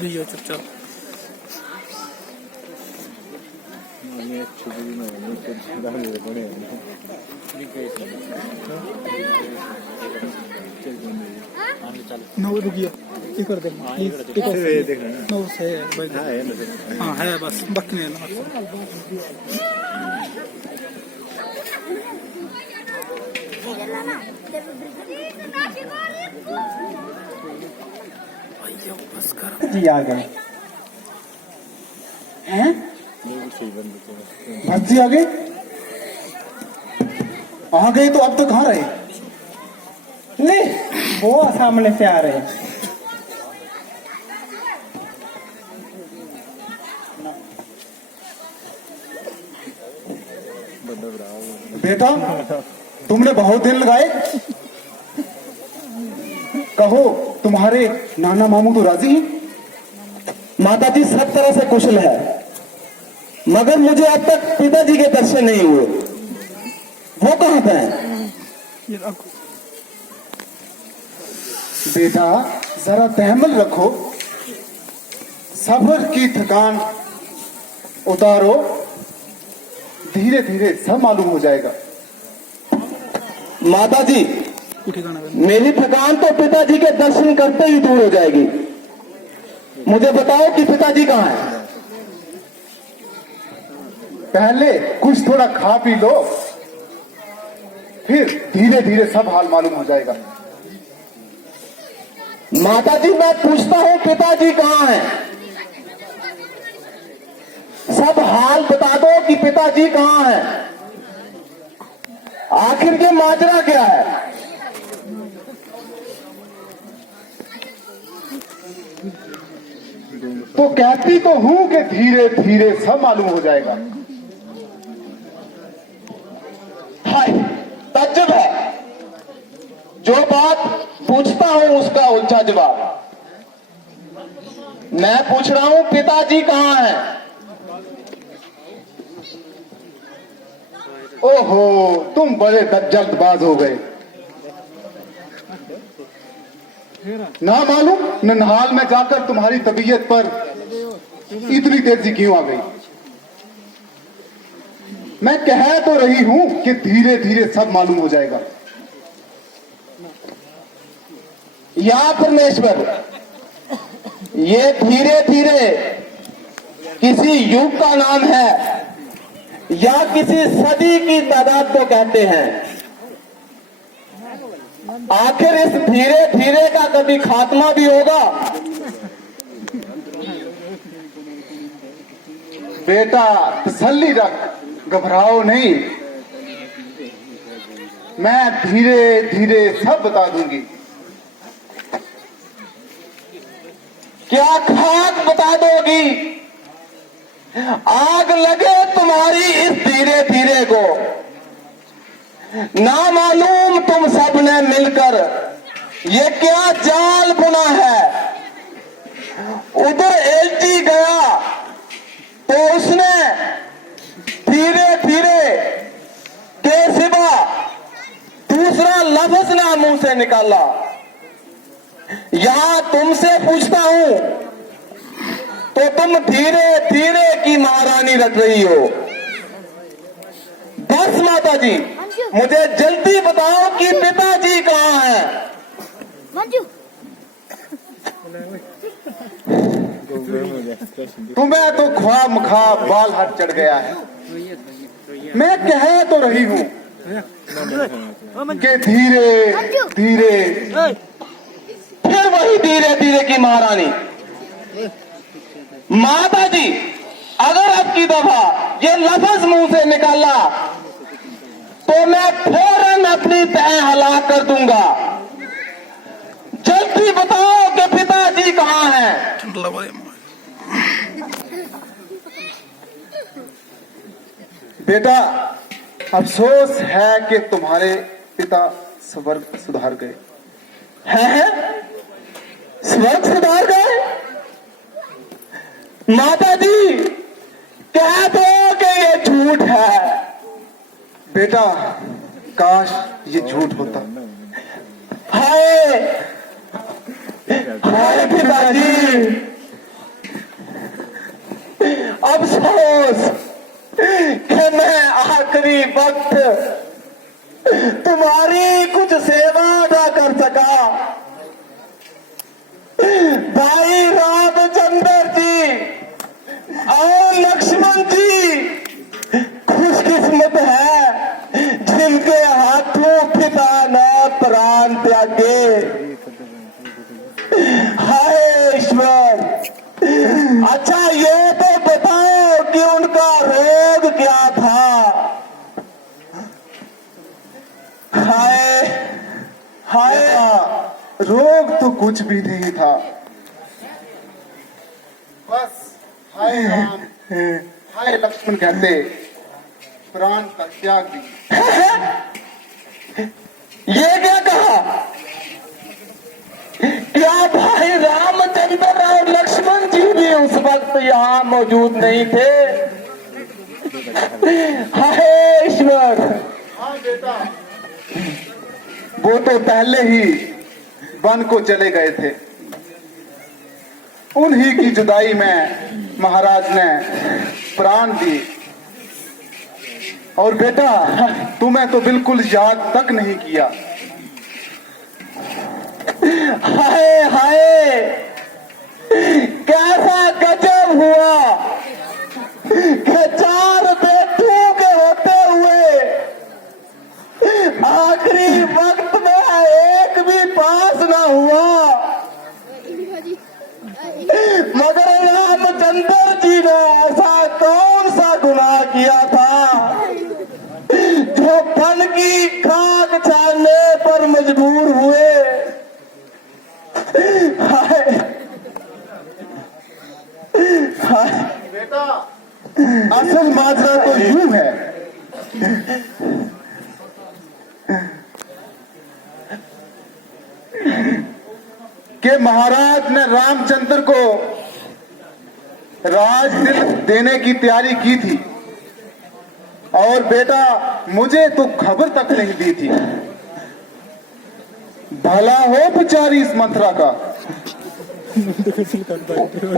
दियो चुपचाप नौ रुकिए कर दे नौ से हाँ है बस बकने जी आ गए हैं भज्जी आ गए तो अब तो कहाँ रहे ले वो सामने से आ रहे हैं बेटा तुमने बहुत दिन लगाए कहो तुम्हारे नाना मामू तो राजी हैं? माताजी सब तरह से कुशल है मगर मुझे अब तक पिताजी के दर्शन नहीं हुए। वो कहाँ पे हैं? बेटा जरा तहम्मुल रखो सब्र की थकान उतारो धीरे धीरे सब मालूम हो जाएगा। माताजी मेरी थकान तो पिताजी के दर्शन करते ही दूर हो जाएगी। मुझे बताओ कि पिताजी कहाँ हैं? पहले कुछ थोड़ा खा पी लो फिर धीरे धीरे सब हाल मालूम हो जाएगा। माताजी मैं पूछता हूँ पिताजी कहाँ हैं? सब हाल बता दो कि पिताजी कहाँ हैं? आखिर ये माजरा क्या है? तो कहती तो हूं कि धीरे धीरे सब मालूम हो जाएगा। हाय ताज्जुब है जो बात पूछता हूं उसका उल्टा जवाब। मैं पूछ रहा हूं पिताजी कहाँ हैं? ओहो तुम बड़े जल्दबाज हो गए। ना मालूम नन्हाल में जाकर तुम्हारी तबीयत पर इतनी तेजी क्यों आ गई। मैं कह तो रही हूं कि धीरे धीरे सब मालूम हो जाएगा। या परमेश्वर ये धीरे धीरे किसी युग का नाम है या किसी सदी की तादाद को कहते हैं। आखिर इस धीरे धीरे का कभी खात्मा भी होगा। बेटा तसल्ली रख घबराओ नहीं मैं धीरे धीरे सब बता दूंगी। क्या खाक बता दोगी? आग लगे तुम्हारी इस धीरे धीरे को। ना मालूम तुम सबने मिलकर ये क्या जाल बुना है। उधर एलटी गया तो उसने धीरे धीरे के सिवा दूसरा लफ्ज ना मुंह से निकाला। यहां तुमसे पूछता हूं तो तुम धीरे धीरे की महारानी रट रही हो। बस माताजी मुझे जल्दी बताओ कि पिताजी कहाँ हैं? तुम्हें तो ख्वाब मख्वाब बाल हाथ चढ़ गया है। मैं कह तो रही हूं कि धीरे धीरे फिर वही धीरे धीरे की महारानी। माताजी अगर अब की दफा ये लफ्ज मुंह से निकाला तो मैं फौरन अपनी तय हलाक कर दूंगा। जल्दी बताओ कि पिताजी कहाँ हैं? बेटा अफसोस है कि तुम्हारे पिता स्वर्ग सुधार गए हैं? स्वर्ग सुधार गए? माताजी कह दो कि ये झूठ है। बेटा काश ये झूठ होता। हाय हाय पिताजी, अफसोस कि मैं आखिरी वक्त तुम्हारी कुछ सेवा ना कर सका। भाई रामचंद्र जी और लक्ष्मण जी खुशकिस्मत है जिनके हाथों पिता ने प्राण त्यागे। हाय ईश्वर, अच्छा ये तो बताओ कि उनका रोग क्या था। हाय हाय, रोग तो कुछ भी नहीं था, बस हाय राम हाय लक्ष्मण कहते प्राण का त्याग दी। ये क्या कहा? क्या भाई रामचंद्र और लक्ष्मण जी भी उस वक्त यहाँ मौजूद नहीं थे? हाय ईश्वर, हाँ बेटा, वो तो पहले ही वन को चले गए थे। उन्हीं की जुदाई में महाराज ने प्राण दी। और बेटा तुम्हें तो बिल्कुल याद तक नहीं किया। हाय हाय, कैसा गजब हुआ कि 4 बेटों के होते हुए आखिरी वक्त में एक भी पास ना हुआ। मगर रामचंद्र जी ने ऐसा कौन सा गुनाह किया था जो फल की खाक छानने पर मजबूर हुए? हाय हाय, बेटा असल माजरा तो यूं है कि महाराज ने रामचंद्र को राज तिलक देने की तैयारी की थी और बेटा मुझे तो खबर तक नहीं दी थी। भला हो बेचारी इस मंत्रा का,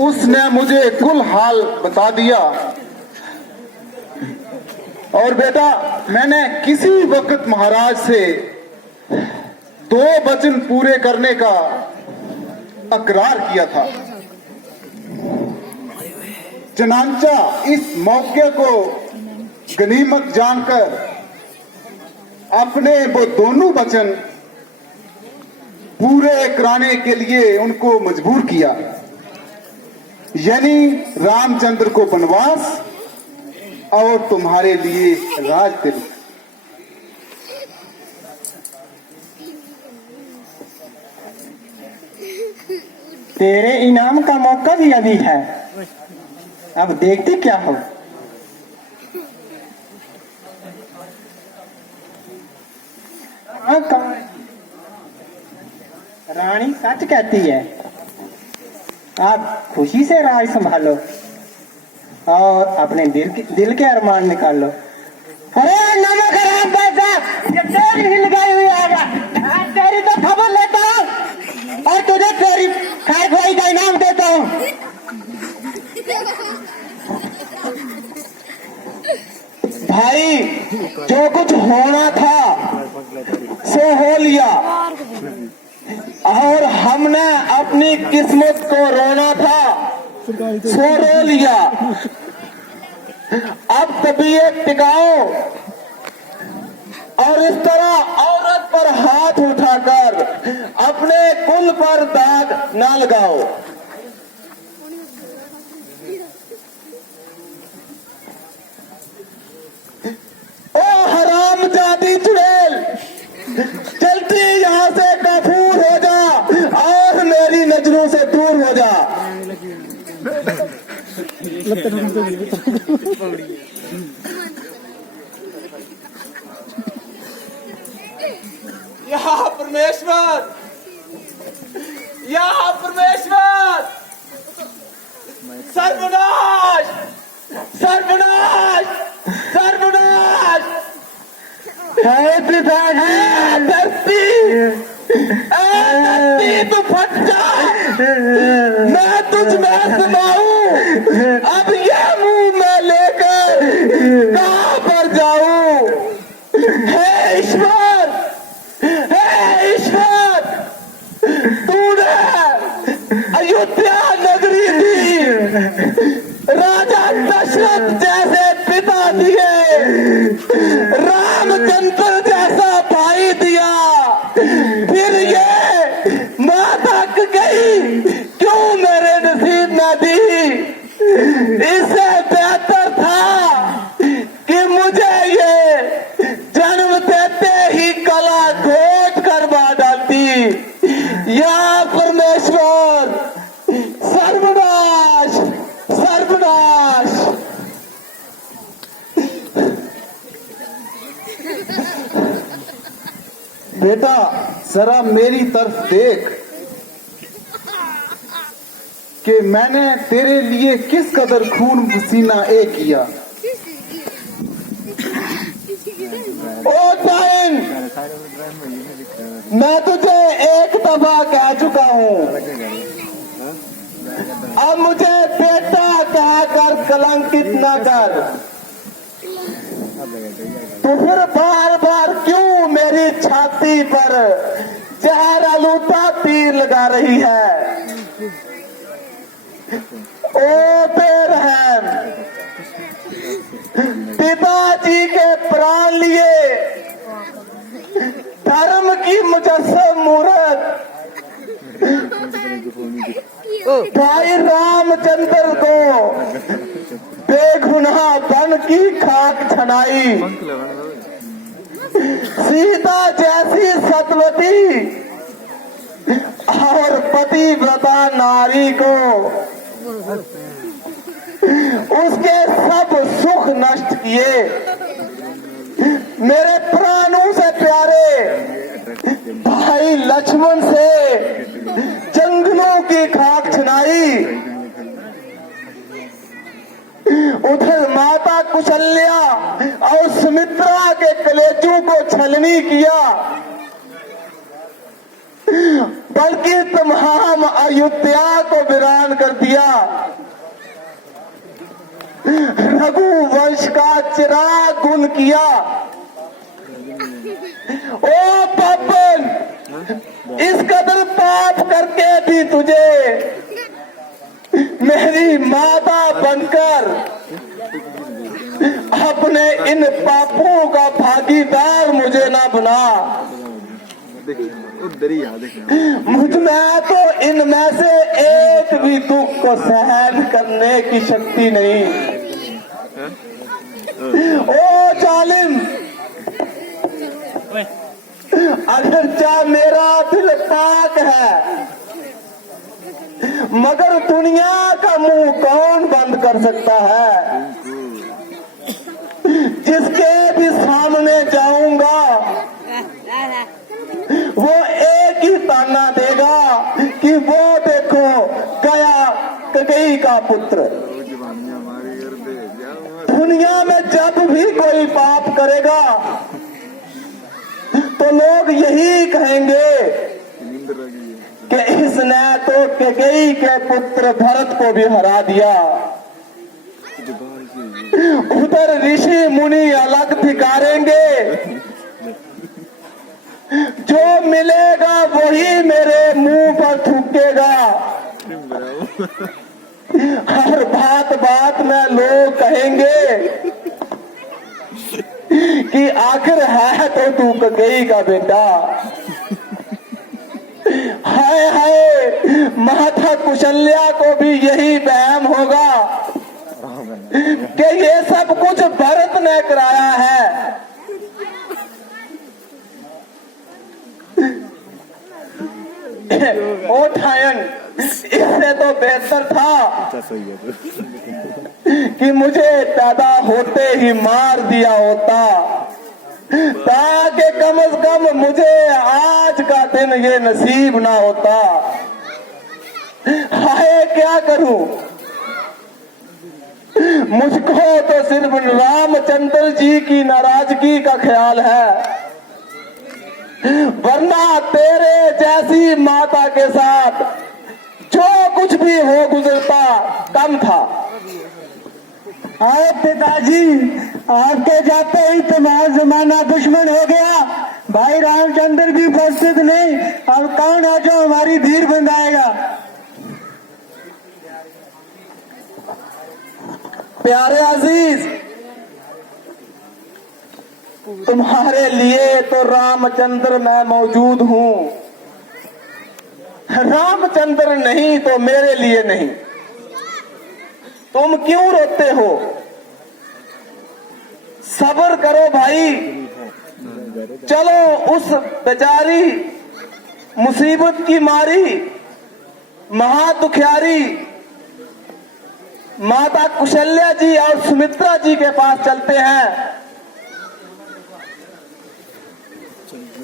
उसने मुझे कुल हाल बता दिया। और बेटा मैंने किसी वक्त महाराज से 2 वचन पूरे करने का अकरार किया था। चनांचा इस मौके को गनीमत जानकर अपने वो दोनों वचन पूरे कराने के लिए उनको मजबूर किया, यानी रामचंद्र को वनवास और तुम्हारे लिए राज तिलक। तेरे इनाम का मौका भी अभी है, अब देखते क्या हो। रानी सच कहती है, आप खुशी से राज संभालो और अपने दिल के अरमान निकालो। अरे नमक हराम पैसा, ये तेरी हिल गई हुई आगा, तेरी तो खबर लेता हूँ और तुझे तेरी खैर खुआई का इनाम देता हूँ। भाई जो कुछ होना था सो हो लिया और हमने अपनी किस्मत को रोना था सो रो लिया। अब तबीयत टिकाओ और इस तरह औरत पर हाथ उठाकर अपने कुल पर दाग ना लगाओ। ओ हरामजादी चुड़ैल, जल्दी यहाँ से कफूर हो जा और मेरी नजरों से दूर हो जा। यहाँ परमेश्वर, यहाँ परमेश्वर, सर्वनाश सर्वनाश सर्वनाश। है पिताजी। धरती तू फट जा, मैं तुझ में समाऊं। अब ये मुंह में लेकर कहां पर जाऊं? हे ईश्वर, हे ईश्वर, तूने अयोध्या नगरी दी, राजा दशरथ जैसे पिता दिए, रामचंद्र जैसा भाई दिया, फिर ये माँ तक गई क्यों मेरे नसीब न दी? इससे बेहतर था कि मुझे ये जन्म देते ही गला घोट कर मार डालती। या परमेश्वर, सर्वनाश, सर्वनाश। बेटा जरा मेरी तरफ देख कि मैंने तेरे लिए किस कदर खून पसीना एक किया। ओ टाइम, मैं तुझे एक दफा कह चुका हूँ, अब मुझे बेटा कहकर कलंकित न कर। तो फिर बार बार क्यों मेरी छाती पर जहर आलूदा तीर लगा रही है? ओ बेरहम, पिताजी के प्राण लिए धर्म की मुजस्सम मूर्त भाई रामचंद्र को बेगुनाह बन की खाक छनाई। सीता जैसी सतवती और पतिव्रता नारी को उसके सब सुख नष्ट किए। मेरे प्राणों से प्यारे भाई लक्ष्मण से जंगलों की खाक छनाई। उधर माता कुशल्या और सुमित्रा के कलेजों को छलनी किया, बल्कि तमाम अयोध्या को वीरान कर दिया। रघुवंश का चिराग गुल किया। ओ पापन, इस कदर पाप करके भी तुझे मेरी माता बनकर अपने इन पापों का भागीदार मुझे ना बना। मुझ में तो इनमें से एक भी दुख को सहन करने की शक्ति नहीं। ओ जालिम, अगर चाहे मेरा दिल पाक है, मगर दुनिया का मुंह कौन बंद कर सकता है? जिसके भी सामने जाऊंगा वो एक ही ताना देगा कि वो देखो गया ककई का पुत्र। दुनिया में जब भी कोई पाप करेगा तो लोग यही कहेंगे कि इसने तो ककई के पुत्र भरत को भी हरा दिया। उधर ऋषि मुनि अलग धिकारेंगे, जो मिलेगा वही मेरे मुंह पर थूकेगा। हर बात बात में लोग कहेंगे कि आखिर है तो तू ककई का बेटा। हाय हाय, माता कुशल्या को भी यही वहम होगा कि ये सब कुछ भरत ने कराया है। ओ ठायन, इससे तो बेहतर था कि मुझे पैदा होते ही मार दिया होता, ताकि कम से कम मुझे आज का दिन ये नसीब ना होता। हाय क्या करूं, मुझको तो सिर्फ रामचंद्र जी की नाराजगी का ख्याल है, वरना तेरे जैसी माता के साथ जो कुछ भी हो गुजरता कम था। अरे पिताजी, आपके जाते ही तुम्हारा जमाना दुश्मन हो गया। भाई रामचंद्र भी उपस्थित नहीं, अब कौन है जो हमारी धीर बंधाएगा? प्यारे अजीज, तुम्हारे लिए तो रामचंद्र मैं मौजूद हूं, रामचंद्र नहीं तो मेरे लिए नहीं। तुम क्यों रोते हो? सब्र करो भाई, चलो उस बेचारी मुसीबत की मारी महादुखियारी माता कुशल्या जी और सुमित्रा जी के पास चलते हैं।